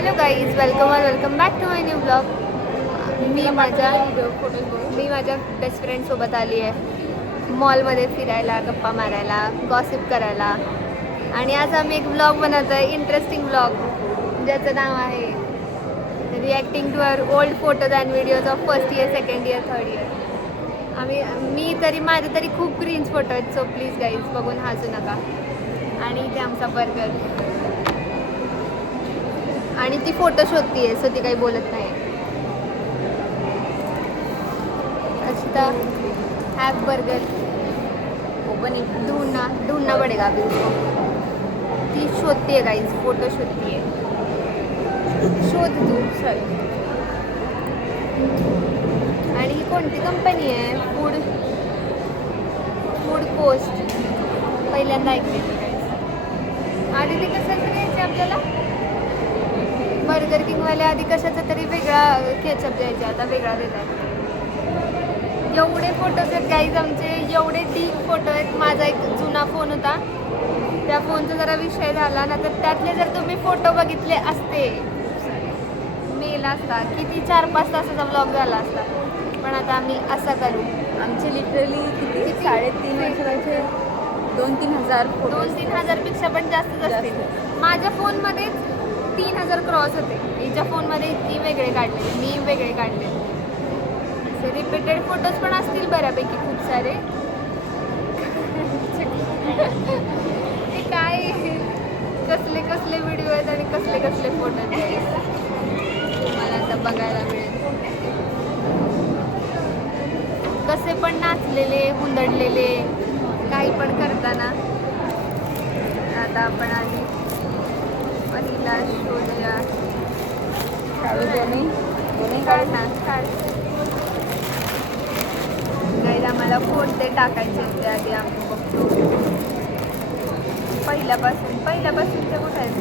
Hello guys, welcome back to my new blog. मी माझ्या best फ्रेंडसोबत आली आहे मॉलमध्ये फिरायला, गप्पा मारायला, गॉसिप करायला. आणि आज आम्ही एक ब्लॉग बनवतो आहे, इंटरेस्टिंग ब्लॉग, ज्याचं नाव आहे reacting to our old photos and videos of first year, second year, third year. माझे तरी खूप क्रिंज फोटो आहेत, सो प्लीज गाईज बघून हसू नका. आणि इथे आमचा बर्गर आणि ती फोटो शोधतीये, सो ती काही बोलत नाही. अच्छा, हॅव बर्गर ढूंढना पडेगा अभी उसको. ती शोधतीये गाईज, फोटो शोधतीये. शोध तू सर. आणि ही कोणती कंपनी आहे? Food coast. पहिल्यांदा ऐकते गाईज. आधी ते कसं घ्यायचे आपल्याला? बर्गर किंगवाले आधी कशाचा तरी वेगळा केचप द्यायचे, आता वेगळा देतात. एवढे फोटोज आहेत गाईज आमचे, एवढे डीप फोटो आहेत. माझा एक जुना फोन होता, त्या फोनचा जरा विषय झाला ना, तर त्यातले जर तुम्ही फोटो बघितले असते, मेला असता. किती 4-5 तासाचा ब्लॉग झाला असता. पण आता आम्ही असं करू. आमचे लिटरली किती 3.5 वर्षाचे 2-3 हजार 2-3 हजारपेक्षा पण जास्तच असतील. माझ्या फोनमध्येच 3,000 क्रॉस होते. हिच्या फोनमध्ये ती वेगळे काढले, मी वेगळे काढले. असे रिपीटेड फोटोज पण असतील बऱ्यापैकी, खूप सारे. हे काय कसले कसले व्हिडिओ आहेत आणि कसले कसले फोटो आहेत तुम्हाला आता बघायला मिळेल. कसे पण नाचलेले, हुंदडलेले, काही पण करताना. आता आपण आधी पहिला शोधूया. काढ ना, काढ. गाईज आम्हाला कोणते टाकायचे होते आधी आम्ही बघतो. पहिल्यापासूनचे कुठे आहेत?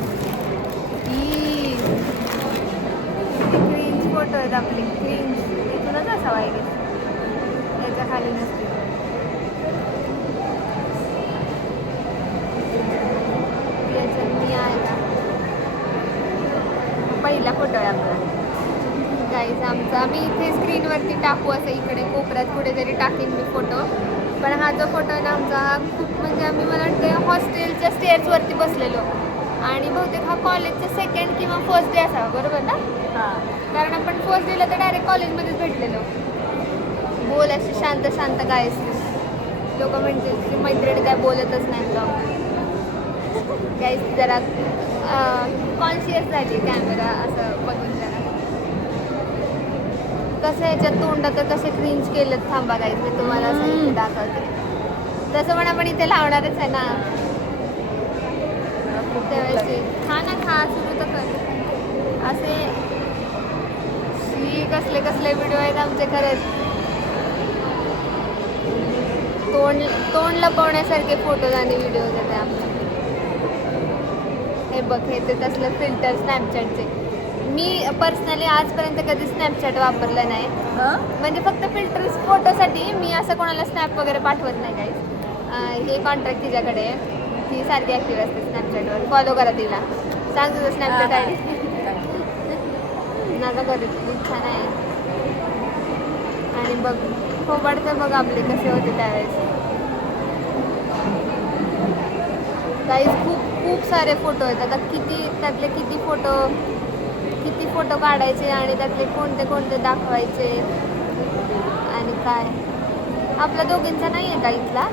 क्रीन्ज फोटो आहेत आपले, क्रीन्ज. इथूनच असावा आहे, याच्या खाली नसते. मी आहे का? पहिला फोटो आहे आपला गाईज आमचा. आम्ही इथे स्क्रीनवरती टाकू, असं इकडे कोपऱ्यात कुठेतरी टाकीन मी फोटो. पण हा जो फोटो आहे ना आमचा, हा खूप म्हणजे आम्ही, मला वाटते हॉस्टेलच्या स्टेअर्सवरती बसलेलो. आणि बहुतेक हा कॉलेजचा सेकंड किंवा फर्स्ट डे असावा, बरोबर ना? हां, कारण आपण फर्स्ट डेला तर डायरेक्ट कॉलेजमध्येच भेटलेलो. बोल अशी शांत शांत काय असते. लोक म्हणते की मैत्रिणी काय बोलतच नाही ब्लॉग. गाईज जरा कॉन्शियस झाली कॅमेरा असं बघून. जरा कसं याच्यात तोंडात कसे क्रिंज केलं, थांबा गाईज मी तुम्हाला असं इथे दाखवते. तसं पण आपण इथे लावणारच आहे ना त्यावेळेस. खा सुरू तर कर. असे कसले कसले व्हिडिओ आहेत आमचे. खरंच तोंड लपवण्यासारखे फोटोज आणि व्हिडिओज आहेत आमचे. हे बघ, हे ते तसलं फिल्टर स्नॅपचॅटचे. मी पर्सनली आजपर्यंत कधी स्नॅपचॅट वापरलं नाही. म्हणजे फक्त फिल्टर्स फोटोसाठी. मी असं कोणाला स्नॅप वगैरे पाठवत नाही गाईज. हे कॉन्ट्रॅक्ट तिच्याकडे आहे, ती सारखी ॲक्टिव्ह असते स्नॅपचॅटवर. फॉलो करा तिला. सांग तुझं स्नॅपचॅट आय डी. नका करू, छान आहे. आणि बघ फोबाडचं बघ आपले कसे होते त्यावेळेस. गाईज खूप सारे फोटो आहेत. आता त्यातले किती फोटो काढायचे आणि त्यातले कोणते कोणते दाखवायचे आणि काय. आपल्या दोघींचा नाही आहे का इथला?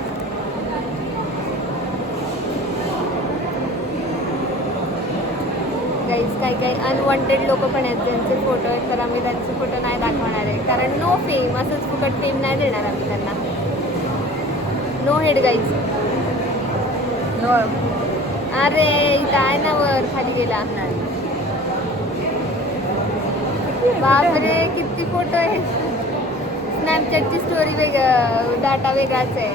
गाईज काही अनवॉन्टेड लोक पण आहेत ज्यांचे फोटो आहेत, तर आम्ही त्यांचे फोटो नाही दाखवणार आहे. कारण नो फेम, असंच फुकट फेम नाही देणार आम्ही त्यांना. No head guys. नो. अरे इथं आहे ना, वर खाली गेला. बापरे किती फोटो आहे. स्नॅपचॅटची स्टोरी डाटा वेगळाच आहे,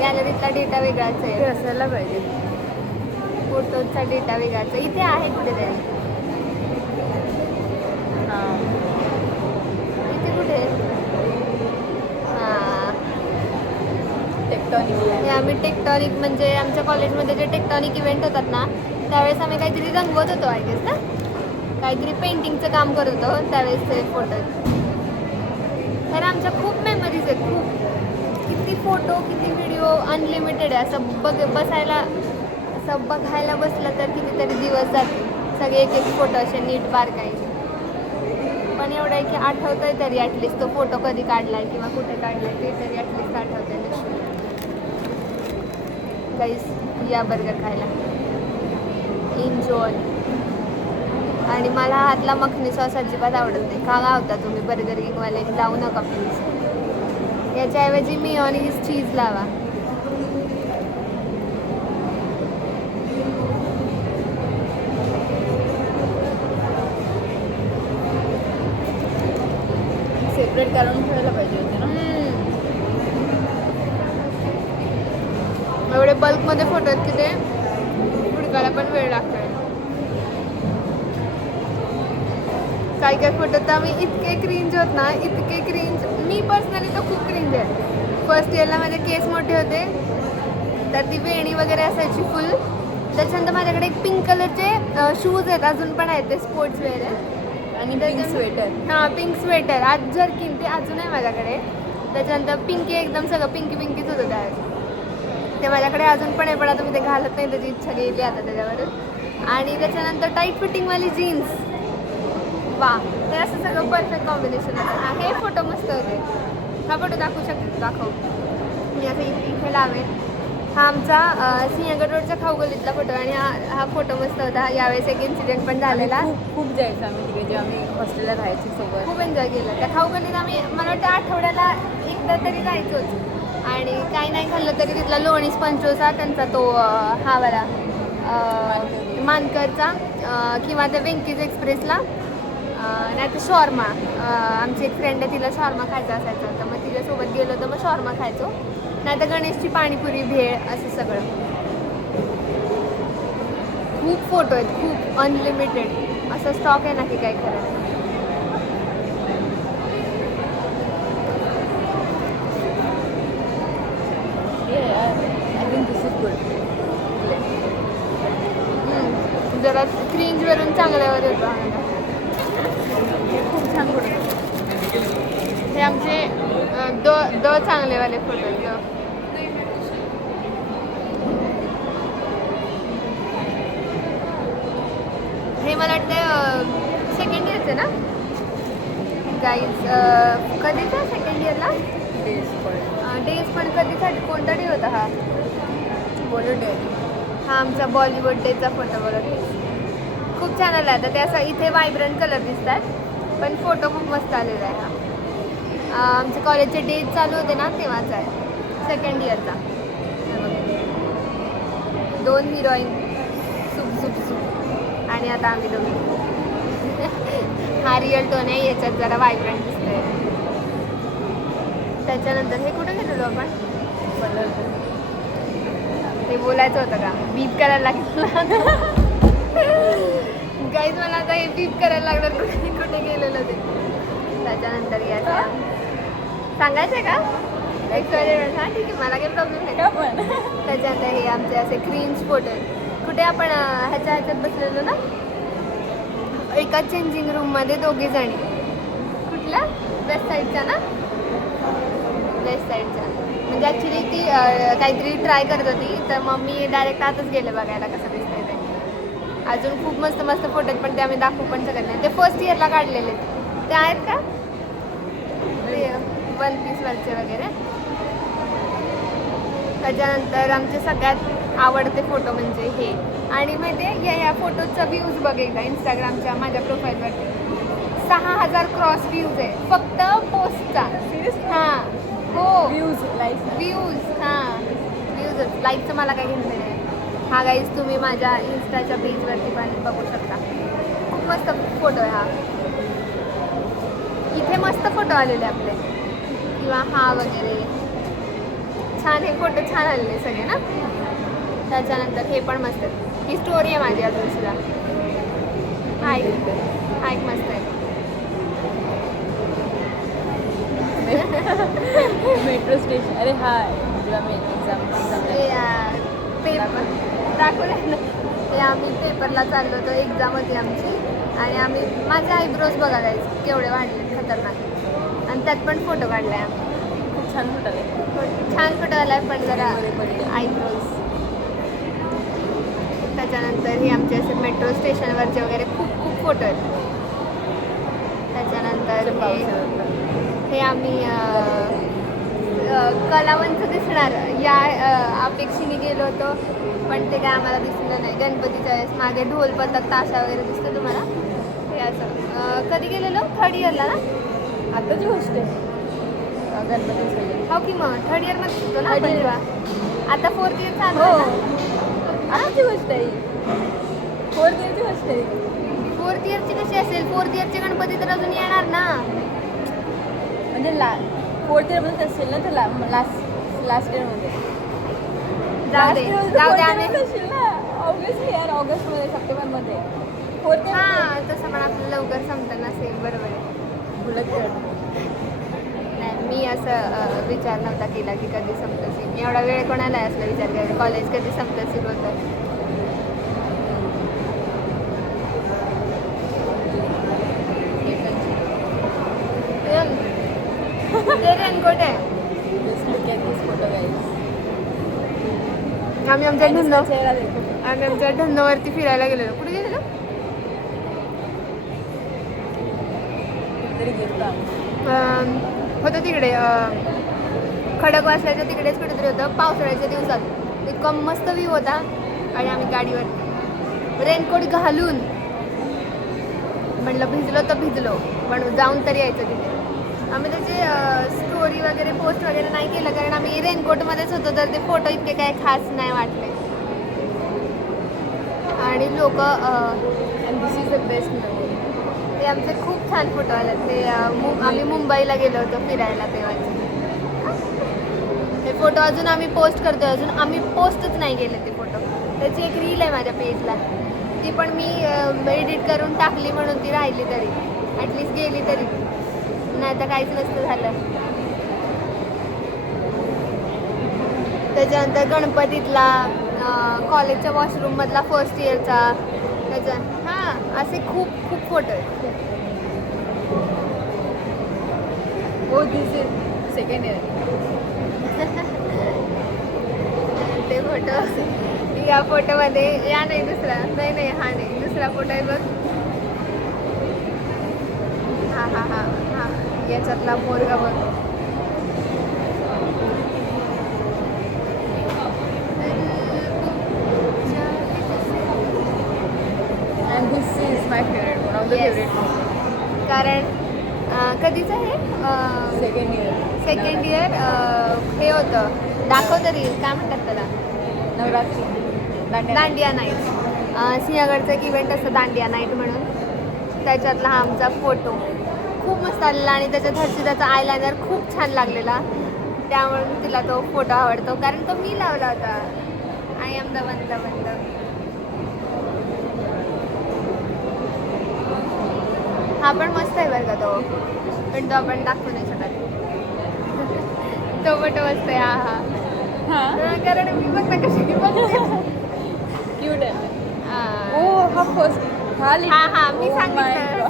गॅलरीतला डेटा वेगळाच आहे, असायला पाहिजे. फोटोचा डेटा वेगळाच आहे. इथे आहे कुठेतरी. इथे कुठे? हां, टेक्टॉनिक. आम्ही टेक्टॉनिक म्हणजे आमच्या कॉलेजमध्ये जे टेक्टॉनिक इव्हेंट होतात ना, त्यावेळेस आम्ही काहीतरी रंगवत होतो आय गेस ना. काहीतरी पेंटिंगचं काम करत होतो त्यावेळेसचे फोटो. तर आमच्या खूप मेमरीज आहेत, खूप. किती फोटो किती व्हिडिओ अनलिमिटेड आहे. असं बसायला असं बघायला बसलं तर कितीतरी दिवस जाते. सगळे एक एक फोटो असे नीट बारकायचे. पण एवढं आहे की आठवतंय तरी ॲटलिस्ट तो फोटो कधी काढलाय किंवा कुठे काढलाय ते तरी ॲटलिस्ट आठवतंय. गाईस या बर्गर खायला एन्जॉय. आणि मला हातला मखनी सॉस अजिबात आवडत नाही. का गावता तुम्ही बर्गर किंगवाले, लावू नका प्लीज. याच्याऐवजी मेयोनीज चीज लावा. सेपरेट काढून ठेवायला पाहिजे होते ना. एवढे बल्कमध्ये फोटो आहेत की ते हुडकायला पण वेळ लागतोय. काही काही फोटो तर आम्ही इतके क्रिंज होत ना, इतके क्रिंज. मी पर्सनली तर खूप क्रिंज आहे. फर्स्ट इयरला माझे केस मोठे होते तर ती वेणी वगैरे असायची फुल. त्याच्यानंतर माझ्याकडे एक पिंक कलरचे शूज आहेत, अजून पण आहेत, ते स्पोर्ट्स वेअर आहे. आणि पिंक स्वेटर. हां पिंक स्वेटर. आज जर्किन ते अजून आहे माझ्याकडे. त्याच्यानंतर पिंकी एकदम सगळं पिंकी पिंकीच होतं त्यावेळेस. ते माझ्याकडे अजून पण आहे, पण आता मी ते घालत नाही, त्याची इच्छा गेली आता त्याच्यावर. आणि त्याच्यानंतर टाईट फिटिंगवाली जीन्स. वा, ते असं सगळं परफेक्ट कॉम्बिनेशन होतं. हां हे फोटो मस्त होते. हा फोटो दाखवू शकते, दाखव. मी असं इथे लावेन. हा आमचा सिंहगड रोडच्या खाऊगल्लीतला फोटो. आणि हा फोटो मस्त होता. यावेळेस एक इन्सिडेंट पण झालेला. खूप जायचं आम्ही तिकडे, जेव्हा आम्ही हॉस्टेलला राहायची सोबत. खूप एन्जॉय केलं त्या खाऊगल्लीत. आम्ही मला वाटतं आठवड्याला एकदा तरी जायचोच. आणि काही नाही खाल्लं तरी तिथला लोणी स्पंचोसा त्यांचा तो हा वाला मानकरचा किंवा त्या वेंकीज एक्सप्रेसला. नाही तर शॉर्मा. आमची एक फ्रेंड आहे, तिला शॉर्मा खायचा असायचं तर मग तिच्यासोबत गेलो तर मग शॉर्मा खायचो. नाही तर गणेशची पाणीपुरी, भेळ, असं सगळं. खूप फोटो आहेत, खूप अनलिमिटेड. असं स्टॉक आहे ना की काय खरं. I think this is good. जरा क्रिंजवरून चांगल्यावर येतो. खूप छान फोटो. हे आमचे द चांगलेवाले फोटो आहेत. हे मला वाटतं सेकंड इयरचे ना गाईज. कधीचा सेकंड इयरला डेज पण कधीसाठी कोणता डे होता हा? बॉलिवूड डे. हा आमचा बॉलिवूड डेचा फोटो बघत. खूप छान आला आता. ते असं इथे व्हायब्रंट कलर दिसतात पण फोटो खूप मस्त आलेला आहे. हा आमचे कॉलेजचे डेज चालू होते ना तेव्हाचा आहे, सेकंड इयरचा. 2 हिरोईन सुप सुप सुप आणि आता आम्ही दोघे. हा रिअल टोन आहे, याच्यात जरा व्हायब्रंट दिसतंय. त्याच्यानंतर हे कुठं गेलेलो आपण? ते बोलायचं होतं का? बीप करायला लागलं. गाईज मला आता हे बीप करायला लागणार कुठे कुठे गेलेलं ते. त्याच्यानंतर याच्या सांगायचं आहे का? एक्सपेरिमेंट. हां ठीक आहे, मला काही प्रॉब्लेम नाही. त्याच्यानंतर हे आमचे असे क्रीम्स फोटो आहेत. कुठे आपण ह्याच्यात बसलेलो ना एका चेंजिंग रूममध्ये 2 जणी. कुठल्या? वेस्ट साईडच्या ना, वेस्ट साईडच्या. म्हणजे ॲक्च्युली ती काहीतरी ट्राय करत होती तर मग मी डायरेक्ट आतच गेले बघायला कसं दिसतंय ते. अजून खूप मस्त मस्त फोटो आहेत पण ते आम्ही दाखवू पण शकत नाही. ते फर्स्ट इयरला काढलेले ते आहेत का, ते 1 पीसवरचे वगैरे. त्याच्यानंतर आमचे सगळ्यात आवडते फोटो म्हणजे हे. आणि माहिती आहे या फोटोचा व्ह्यूज बघ एकदा इंस्टाग्रामच्या माझ्या प्रोफाईलवरती 6000 क्रॉस व्ह्यूज आहे फक्त पोस्टचा. हां हो, व्ह्यूज हां व्ह्यूजच. लाईकचं मला काही घेणं नाही. हा गाईज तुम्ही माझ्या इन्स्टाच्या पेजवरती पण बघू शकता. खूप मस्त फोटो आहे हा. इथे मस्त फोटो आलेले आपले किंवा हा वगैरे छान. हे फोटो छान आलेले सगळे ना. त्याच्यानंतर हे पण मस्त आहे. ही स्टोरी आहे माझी अजून सुद्धा. हा एक मस्त आहे. Metro station. अरे हा जेव्हा मी पेपर दाखवलं ना ते आम्ही पेपरला चाललो होतो. एक्झाम होती आमची आणि आम्ही माझे आयब्रोज बघा जायचे केवढे वाढले खतरनाक, आणि त्यात पण फोटो काढलाय आम्ही. खूप छान फोटो आहे. छान फोटो आलाय, पण जरा आयब्रोज. त्याच्यानंतर हे आमचे असे मेट्रो स्टेशनवरचे वगैरे खूप खूप फोटो आहेत. त्याच्यानंतर हे आम्ही कलावंत दिसणार या अपेक्षेने गेलो होतो, पण ते काय आम्हाला दिसलं नाही. गणपतीच्या वेळेस मागे ढोल पथक ताशा वगैरे दिसतं तुम्हाला, हे असं. कधी गेलेलो? 3rd इयरला ना? आताची गोष्ट आहे गणपतीची. हो की मग 3rd इयरमध्ये शिकतो ना आपण तेव्हा. आता 4th इयर चालू हो, आहे ना? आताची गोष्ट आहे. 4th इयरची गोष्ट आहे. 4th इयरची कशी असेल? 4th इयरचे गणपती तर अजून येणार ना. म्हणजे 4th इयरमध्ये असेल ना, तर लास्ट इयरमध्ये. जाऊ दे आम्ही. ऑब्विसली यार, ऑगस्टमध्ये सप्टेंबरमध्ये 4th इयर. हां, तसं पण आपलं लवकर संपतं नसेल. बरोबर आहे. नाही, मी असं विचार नव्हता केला की कधी संपत असेल. एवढा वेळ कोणाला आहे असला विचार करायचा, कॉलेज कधी संपत असेल होतं. ते रेनकोट आहे. आम्ही आमच्या धंदावरती फिरायला गेलेलो. कुठे गेलेलो? होतं तिकडे खडकवासल्याच्या तिकडेच कुठेतरी होतं. पावसाळ्याच्या दिवसात इतकं मस्त व्ह्यू होता, आणि आम्ही गाडीवर रेनकोट घालून म्हणलं भिजलो तर भिजलो, पण जाऊन तरी यायचं तिथे. आम्ही त्याची स्टोरी वगैरे पोस्ट वगैरे नाही केलं, कारण आम्ही रेनकोटमध्येच होतो, तर ते फोटो इतके काय खास नाही वाटले. आणि लोक दिस इज द बेस्ट मेमरी. ते आमचे खूप छान फोटो आले. ते आम्ही मुंबईला गेलो होतो फिरायला तेव्हाचे. हे फोटो अजून आम्ही पोस्ट करतोय, अजून आम्ही पोस्टच नाही केले ते फोटो. त्याची एक रील आहे माझ्या पेजला, ती पण मी एडिट करून टाकली म्हणून ती राहिली तरी, ॲटलिस्ट गेली तरी, नाही तर काहीच नसतं झालं. त्याच्यानंतर गणपतीतला, कॉलेजच्या वॉशरूममधला 1st इयरचा, त्याच्या हां असे खूप खूप फोटो आहेत. हो, दिस इज 2nd इयर. ते फोटो, या फोटोमध्ये या नाही दुसरा, नाही हा नाही दुसरा फोटो आहे बघ. हा याच्यातला पोरगा बघ. And this is my favorite, one of the Yes. favorite. कारण कधीचं आहे? 2nd year. 2nd year. हे होतं, दाखव तरी काय म्हणतात त्याला, नवरात्री दांडिया नाईट. सिंहगडचं एक इव्हेंट असतं दांडिया नाईट म्हणून, त्याच्यातला हा आमचा फोटो खूप मस्त आलेला, आणि त्याच्यात हर्षिताचा आयलायनर खूप छान लागलेला, त्यामुळे तिला तो फोटो आवडतो, कारण तो मी लावला होता. आय एम द बंद. हा पण मस्त आहे बरं का तो, पण तो आपण दाखवू नाही शकत. तो फोटो मस्त आहे. हा, कारण मी बघता कशी क्यूट आहे. हा फर्स्ट हा मी सांगितलं.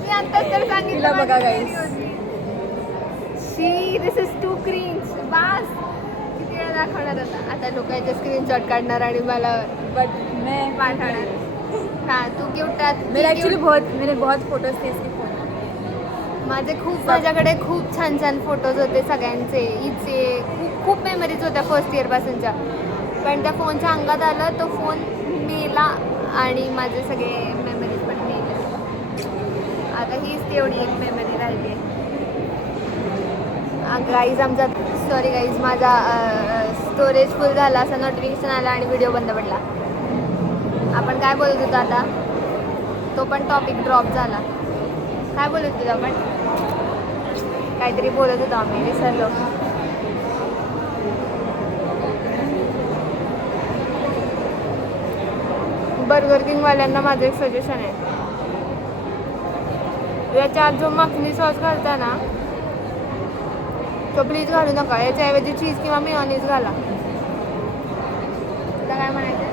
मी आत्ताच तर सांगितलं बघा guys. शी दिस इज टू क्रिंज. बास, किती वेळा दाखवणार आता लोक याचे स्क्रीनशॉट काढणार आणि मला पाठवणार. हाँ, तू क्यूट. मेरे बहुत फोटोज थे इसके फोन. माझ्याकडे खूप छान फोटोज होते सगळ्यांचे, हिचे खूप मेमरीज होत्या 1st इयरपासूनच्या, पण त्या फोनच्या अंगात आलं, तो फोन मेला आणि माझे सगळे मेमरीज पण मेले. आता हीच तेवढी एक मेमरी राहिली आहे. गाईज सॉरी गाईज, माझा स्टोरेज फुल झाला, असं नोटिफिकेशन आलं आणि व्हिडिओ बंद पडला. आपण काय बोलत होतो आता, तो पण टॉपिक ड्रॉप झाला. काय बोलत होतो आपण? काहीतरी बोलत होतो आम्ही, विसरलो. बर्गर किंगवाल्यांना माझं एक सजेशन आहे, याच्यात जो मखनी सॉस घालता ना, तो प्लीज घालू नका. याच्याऐवजी चीज किंवा मेयोनीज घाला. तुला काय म्हणायचं?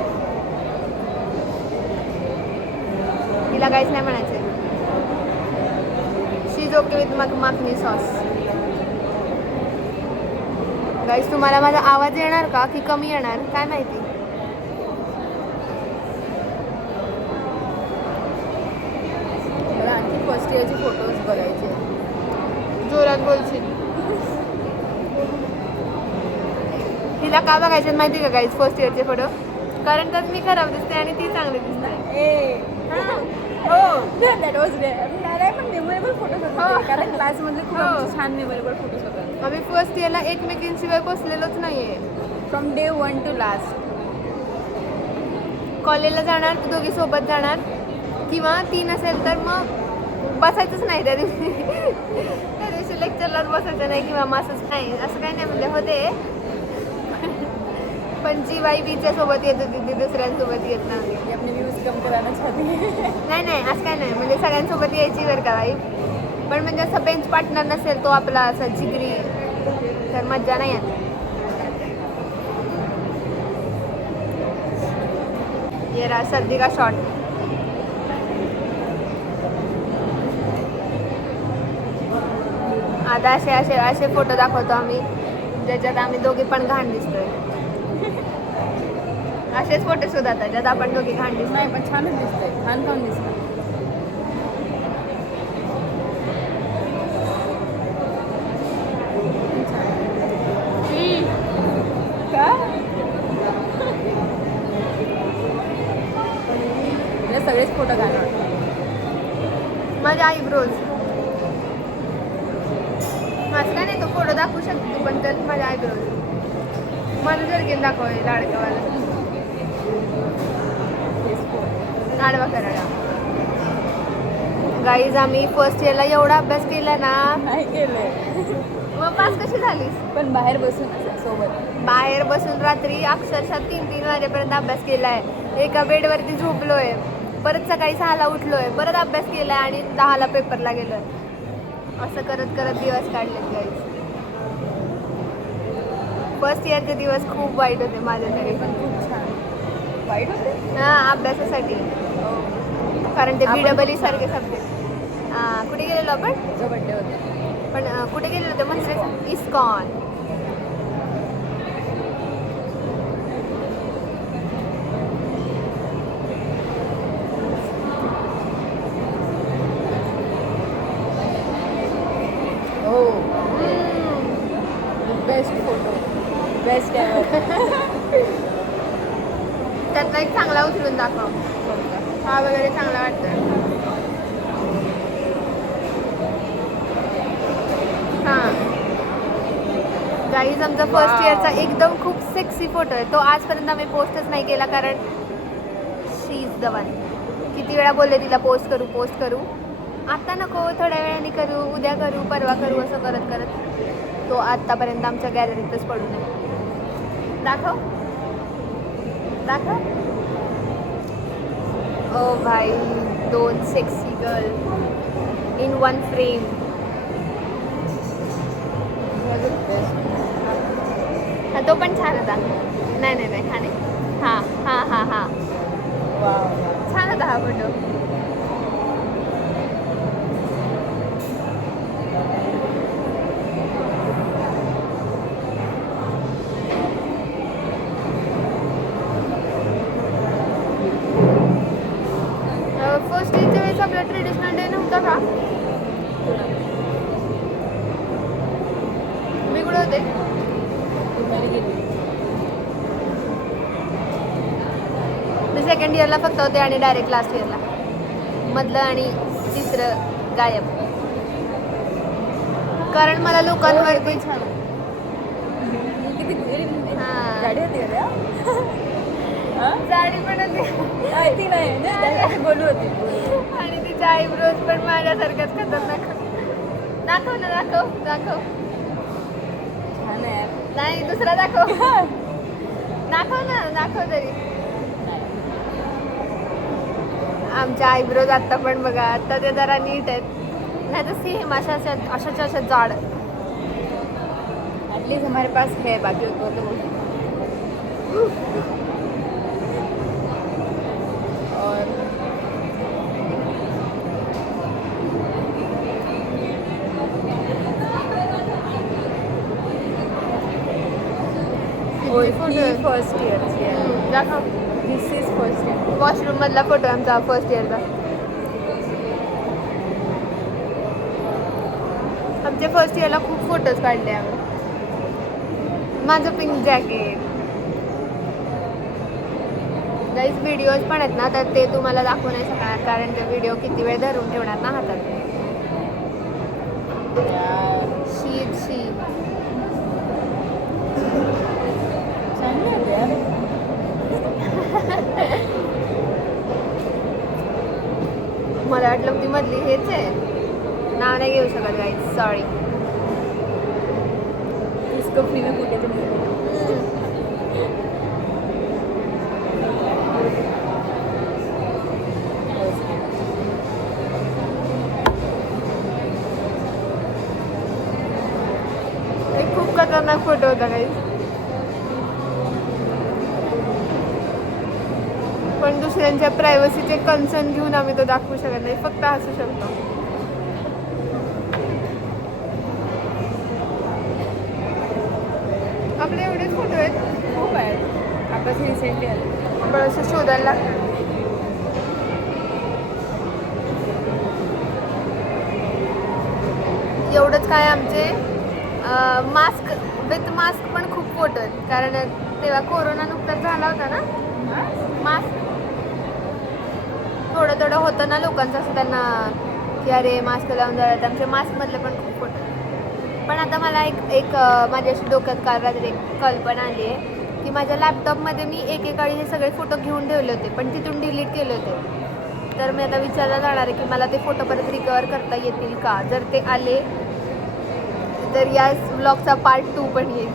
तिला काहीच नाही म्हणायचं. शी is okay with makhani sauce. गाईस तुम्हाला माझा आवाज येणार का की कमी येणार काय माहिती. मला आणखी फर्स्ट इयरचे फोटोज बघायचे. जोरात बोलशील. तिला का बघायचे माहिती का गाईस फर्स्ट इयरचे फोटो. कारण त्यात मी खराब दिसते आणि ती चांगली दिसते. हो दॅट वॉज नाही पण मेमोरेबल फोटोज होते. कारण क्लासमधले खूप आमचे छान मेमोरेबल फोटोज होतात. आम्ही फर्स्ट इयरला एकमेकींशिवाय बसलेलोच नाहीये. From day 1 to last. कॉलेजला जाणार दोघी सोबत जाणार किंवा ती नसेल तर मग बसायचंच नाही त्या दिवशी. त्या दिवशी लेक्चरलाच बसायचं नाही किंवा मासच नाही असं काही नाही म्हणजे होते. पण जी बाई बीच्या सोबत येत होती ती दुसऱ्यांसोबत येत नव्हती. अपने व्ह्यूज कम करायला चाहते. नाही असं काय नाही म्हणजे सगळ्यांसोबत यायची बरं का बाई. पण म्हणजे असं बेंच पार्टनर नसेल तो आपला असा जिगरी तर मज्जा नाही येत. ये रहा सर्दी का शॉट. आता असे फोटो दाखवतो आम्ही ज्याच्यात आम्ही दोघी पण घाण दिसतोय. असेच फोटो शोधात ज्यात आपण दोघी घाण दिसतोय. नाही पण छानच दिसतंय. छान काम दिसतंय. सगळेच फोटो घालणार. माझे आयब्रोज असं काय नाही तो फोटो दाखवू शकते तू पण तर माझे आयब्रोज मला जर दाखवले लाडकवाला आडवा करायला. गाईज आम्ही फर्स्ट इयरला एवढा अभ्यास केला ना. नाही केलंय. मग पास कशी झालीस. पण बाहेर बसून असं सोबत बाहेर बसून रात्री अक्षरशः 3-3 वाजेपर्यंत अभ्यास केलाय. एका बेडवरती झोपलोय. परत सकाळी 6ला उठलोय. परत अभ्यास केलाय आणि 10ला पेपरला गेलोय. असं करत करत दिवस काढलेत गाईज. फर्स्ट इयरचे दिवस खूप वाईट होते माझे तरी. पण खूप छान. वाईट होते हां अभ्यासासाठी. कारण ते BEE सारखे सब्जेक्ट. कुठे गेलेलो आपण. तुझा बड्डे होता. पण कुठे गेलेलो होते म्हणजे इस्कॉन. हो बेस्ट फोटो. बेस्ट त्यातला एक चांगला उचलून दाखव. हा वगैरे चांगला वाटतोय. हां गाईज आमचा फर्स्ट इयरचा एकदम खूप सेक्सी फोटो आहे. तो आजपर्यंत आम्ही पोस्टच नाही केला कारण शी इज द वन. किती वेळा बोलले तिला पोस्ट करू. आता नको थोड्या वेळाने करू उद्या करू परवा करू असं करत करत तो आत्तापर्यंत आमच्या गॅलरीतच पडू नये. दाखव. ओ भाई 2 सेक्सी गर्ल इन 1 फ्रेम. हा तो पण छान होता. नाही खाणे. हां छान होता हा फोटो. फर्स्ट इयरच्या वेळेस आपला ट्रेडिशनल डे नव्हता का. मी कुठे होते. मी सेकंड इयरला फक्त होते आणि डायरेक्ट लास्ट इयरला मधलं आणि तिसरं गायब. कारण मला लोकांवरती गाडी होती का. जाडी पण होती. ती नाही बोलू होती. आणि तिचे आयब्रोज पण माझ्यासारख्याच खतरनाक. दाखव ना दाखव. छान आहे. नाही दुसरा दाखव. दाखव तरी. आमच्या आयब्रोज आत्ता पण बघा आत्ता ते जरा नीट आहेत नाही तर सेम अशाच्या जाड. एटलीस्ट हमारे पास है बाकी तो और फोटो फर्स्ट इयरची आहे. दाखव. दिस इज फर्स्ट इयर. वॉशरूम मधला फोटो आमचा फर्स्ट इयरचा. आमच्या फर्स्ट इयरला खूप फोटोज काढले आम्ही. माझं पिंक जॅकेट. गाईज व्हिडिओज पण आहेत ना, तर ते तुम्हाला दाखवू नाही शकणार कारण ते व्हिडिओ किती वेळ धरून ठेवणार ना हातात. शी चांगली आहे. मला वाटलं ती मधली हेच आहे. नाव नाही घेऊ शकत गाईज, सॉरी. इसको फ्री में फुटेज मिळते. खूप खतरनाक फोटो होता काही. पण दुसऱ्यांच्या प्रायव्हसीचे कन्सर्न घेऊन आम्ही तो दाखवू शकत नाही, फक्त हसू शकतो. आपले एवढेच फोटो आहेत. खूप आहेत. आपण रिसेंटली आले. आपण असं शोधायला लागतं. एवढंच काय आमचे मास्क विथ मास्क पण खूप फोटो आहेत कारण तेव्हा कोरोना नुकताच झाला होता ना. मास्क थोडं थोडं होतं ना लोकांचं असं त्यांना की अरे मास्क लावून जातात. आमच्या मास्कमधले पण खूप फोटो. पण आता मला एक माझ्या अशी डोक्यात काल रात्री एक कल्पना आली आहे की माझ्या लॅपटॉपमध्ये मी एकेकाळी हे सगळे फोटो घेऊन ठेवले होते पण तिथून डिलीट केले होते. तर मी आता विचारला जाणार आहे की मला ते फोटो परत रिकवर करता येतील का. जर ते आले तर या ब्लॉगचा पार्ट 2 पण येईल.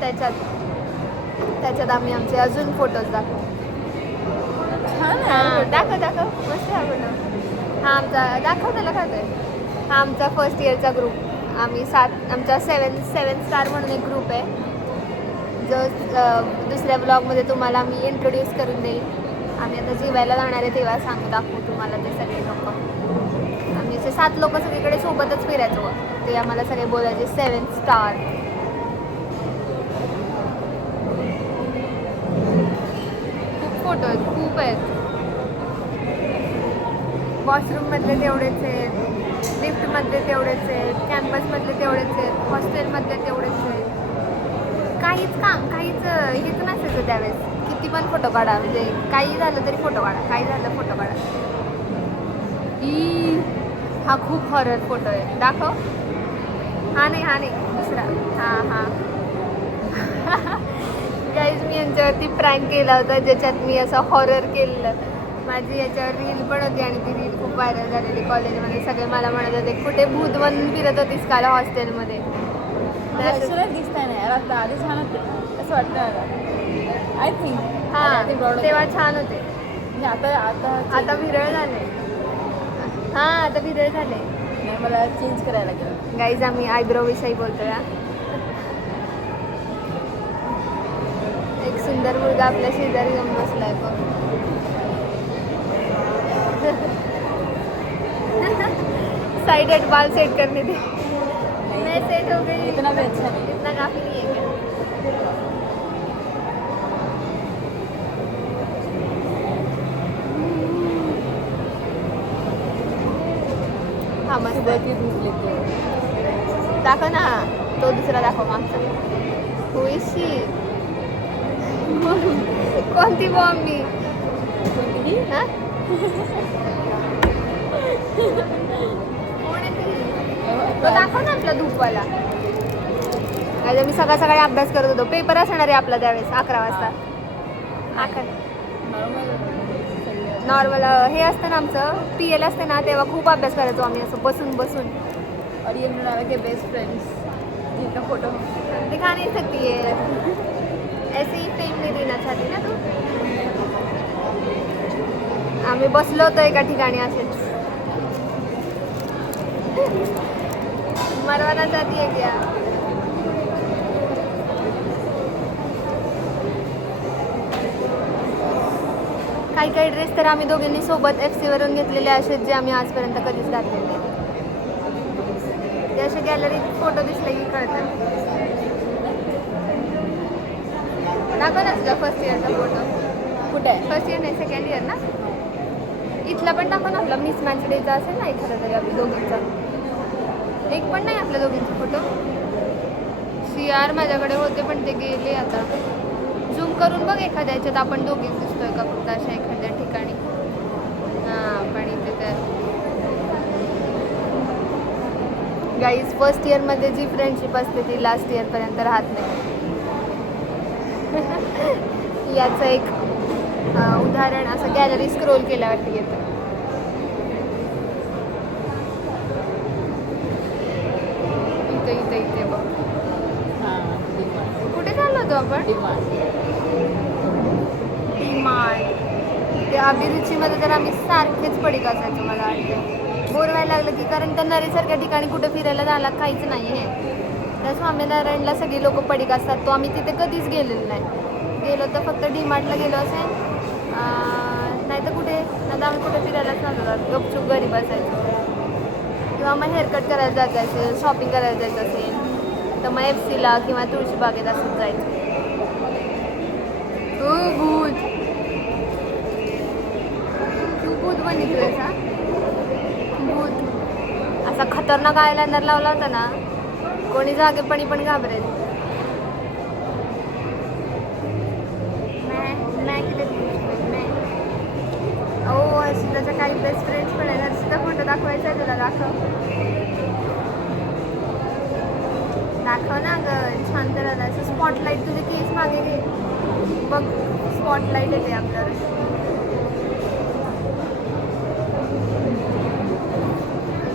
त्याच्यात आम्ही आमचे अजून फोटोज दाखवू. हां दाखव मस्त आहे फोटो. हा आमचा दाखव त्याला काय आहे. हा आमचा फर्स्ट इयरचा ग्रुप. आम्ही आमचा 7 स्टार म्हणून एक ग्रुप आहे जो दुसऱ्या ब्लॉगमध्ये तुम्हाला मी इंट्रोड्यूस करून देईल. आम्ही आता जेवायला जाणार आहे तेव्हा दाखवू तुम्हाला ते सगळे लोक. आम्ही असे 7 लोक सगळीकडे सोबतच फिरायचो. ते आम्हाला सगळे बोलायचे 7 स्टार. खूप फोटो आहेत, खूप आहेत. वॉशरूममधले तेवढेच आहेत, लिफ्टमधले तेवढेच आहेत, कॅम्पसमधले तेवढेच आहेत, हॉस्टेलमधले तेवढेच आहेत. काहीच हेच नसायचं त्यावेळेस. किती पण फोटो काढा म्हणजे काही झालं तरी फोटो काढा, काही झालं फोटो काढा. हा खूप हॉरर फोटो आहे. दाखव. हा नाही दुसरा. हा गाईज मी यांच्यावरती प्रँक केला होता ज्याच्यात मी असं हॉरर केलेलं. माझी याच्यावर रील पण होती आणि ती रील खूप व्हायरल झालेली कॉलेजमध्ये. सगळे मला म्हणत होते कुठे भूत बनून फिरत होतीस काल हॉस्टेलमध्ये. दिसत नाही यार. आता आधी छान होते असं वाटतं मला. आय थिंक तेव्हा छान होते. आता विरळ झाले. आता विरळ झाले. नाही मला चेंज करायला लागेल. गाईज आम्ही आयब्रो विषयी बोलतोय. एक सुंदर मुलगा आपल्या शेजारी येऊन बसलाय बघ. साइड एट बाल सेट करने दे. मैं सेट हो गई. इतना भी अच्छा नहीं. इतना काफी नहीं है क्या. हा मस्त आहे. धूप लेते दाखव ना तो दुसरा दाखव मागचा. होईशी कोणती मम्मी. हा तो दाखव ना आपला धूपवाला. आज मी सकाळी अभ्यास करत होतो. पेपर असणार आहे आपला त्यावेळेस 11 वाजता. नॉर्मल हे असतं ना आमचं PL असतं ना तेव्हा खूप अभ्यास करायचो आम्ही असं बसून. और ये मिला के बेस्ट फ्रेंड्स जिनका फोटो दिखा नहीं सकती है. ऐसे ही फेम नहीं देना चाहती ना तू. आम्ही बसलो होतो एका ठिकाणी असेच. मरवाना चाहती है क्या. काही ड्रेस तर आम्ही दोघींनी सोबत FC वरून घेतलेले असेच जे आम्ही आजपर्यंत कधीच घातलेले नाही. ते असे गॅलरीत फोटो दिसले की कळतात. दाखव ना तुझा फर्स्ट इयरचा फोटो. कुठे आहे? फर्स्ट इयर नाही, सेकंड इयर ना. इथला पण दाखव ना आपला मिसमॅच डेचा असेल ना एखादा तरी आपल्या दोघींचा. एक पण नाही आपल्या दोघींचे फोटो. CR माझ्याकडे होते पण ते गेले आता. झूम करून बघ एखाद्या याच्यात आपण दोघीच दिसतोय का फक्त अशा एखाद्या ठिकाणी. हां पण इथे तर गाईज फर्स्ट इयरमध्ये जी फ्रेंडशिप असते ती लास्ट इयरपर्यंत राहत नाही. याचं एक उदाहरण असं गॅलरी स्क्रोल केल्यावरती येतं. इथे बघ. कुठे चाललो होतो आपण? डिमांड. ते अभिरुचीमध्ये तर आम्ही सारखेच पडीक असायचो मला वाटतं. बोर व्हायला लागलं की कारण त्या नरीसारख्या ठिकाणी कुठे फिरायला जायला काहीच नाही आहे. त्या स्वामीनारायणला सगळी लोक पडीक असतात. तो आम्ही तिथे कधीच गेलेलो नाही. गेलो तर फक्त डीमार्टला गेलो असेल, नाही तर कुठे नाही तर आम्ही कुठे फिरायला चाललो जातो. गपचूप घरी बसायचो किंवा मग हेअरकट करायला जायचं असेल, शॉपिंग करायला जायचं असेल तर मग FCला किंवा तुळशीबागेत असंच जायचं. भूत तू भूत बनितोय असा भूत असा खतरनाक आयलाइनर लावला होता ना, कोणी जागेपणी पण घाबरेल. हर्षिताच्या काही बेस्ट फ्रेंड्स पण आहेत. हर्षिता फोटो दाखवायचा आहे तुला. दाखव ना गं. छान करायला असं स्पॉटलाईट तुझे केस मागे घे बघ. स्पॉटलाईट येते आपल्यावर.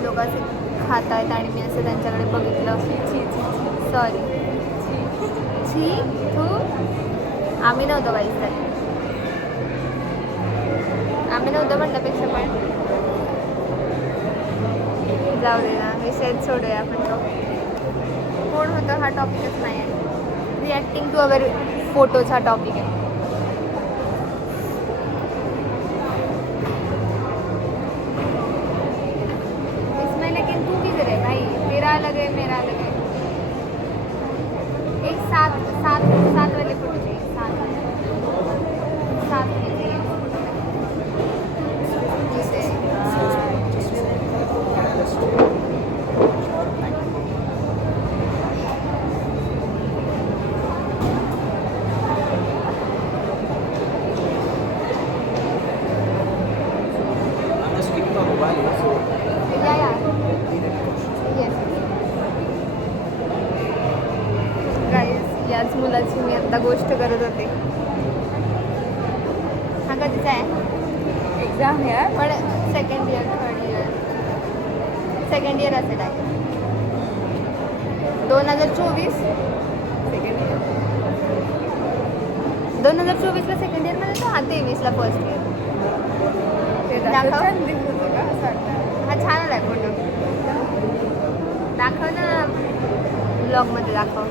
लोक असे खात आहेत आणि मी असं त्यांच्याकडे बघितलं. सॉरी छी तू. आम्ही नव्हतो काहीच काय. आम्ही नव्हतं म्हणण्यापेक्षा पण जाऊ दे ना, विषयच सोडूया आपण. तो कोण होतं हा टॉपिकच नाही आहे. रिॲक्टिंग टू अवर फोटोज हा टॉपिक आहे. इसमें लेकिन तू किधर है भाई? तेरा अलग है मेरा अलग है. एक सात वाले फोटो चाहिए. सात वाले चाहिए. याच मुलाची मी आता गोष्ट करत होते. हा कधीचा आहे? एक्झाम आहे पण सेकंड इयर असेल आहे. 2024 सेकंड इयर. 2024ला सेकंड इयरमध्ये तो. हा 23ला फर्स्ट इयर. दाखव. हा छान आला आहे फोटो. दाखव ना ब्लॉगमध्ये दाखव.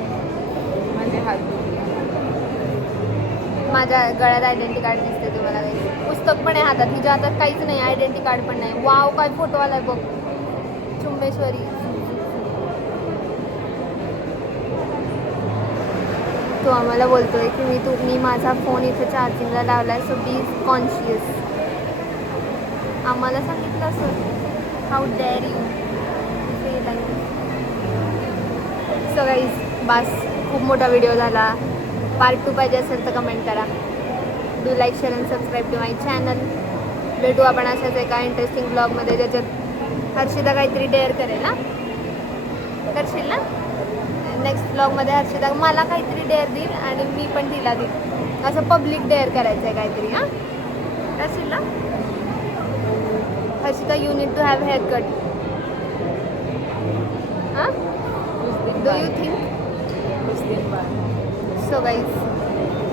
माझ्या गळ्यात आयडेंटिटी कार्ड दिसते तुम्हाला. काही पुस्तक पण आहे हातात. तिच्या हातात काहीच नाही, आयडेंटिटी कार्ड पण नाही. वाव काय फोटो आलाय बघ. चुंबेश्वरी. तो आम्हाला बोलतोय की मी माझा फोन इथे चार्जिंगला लावलाय, सो बी कॉन्शियस. आम्हाला सांगितलं असं. How dare you. So guys बस, खूप मोठा व्हिडिओ झाला. पार्ट 2 पाहिजे असेल तर कमेंट करा. Do like share and subscribe to my channel. भेटू आपण अशाच एका इंटरेस्टिंग ब्लॉगमध्ये ज्याच्यात हर्षिता काहीतरी डेअर करेल ना. करशील ना? नेक्स्ट ब्लॉगमध्ये हर्षिता मला काहीतरी डेअर देईल आणि मी पण तिला देईल. असं पब्लिक डेअर करायचं आहे काहीतरी. हां करशील ना Harshita? You need to have haircut. हां do you think? So guys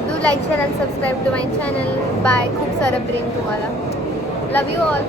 do like share and subscribe to my channel. Bye. खूप सारं प्रेम तुम्हाला. Love you all.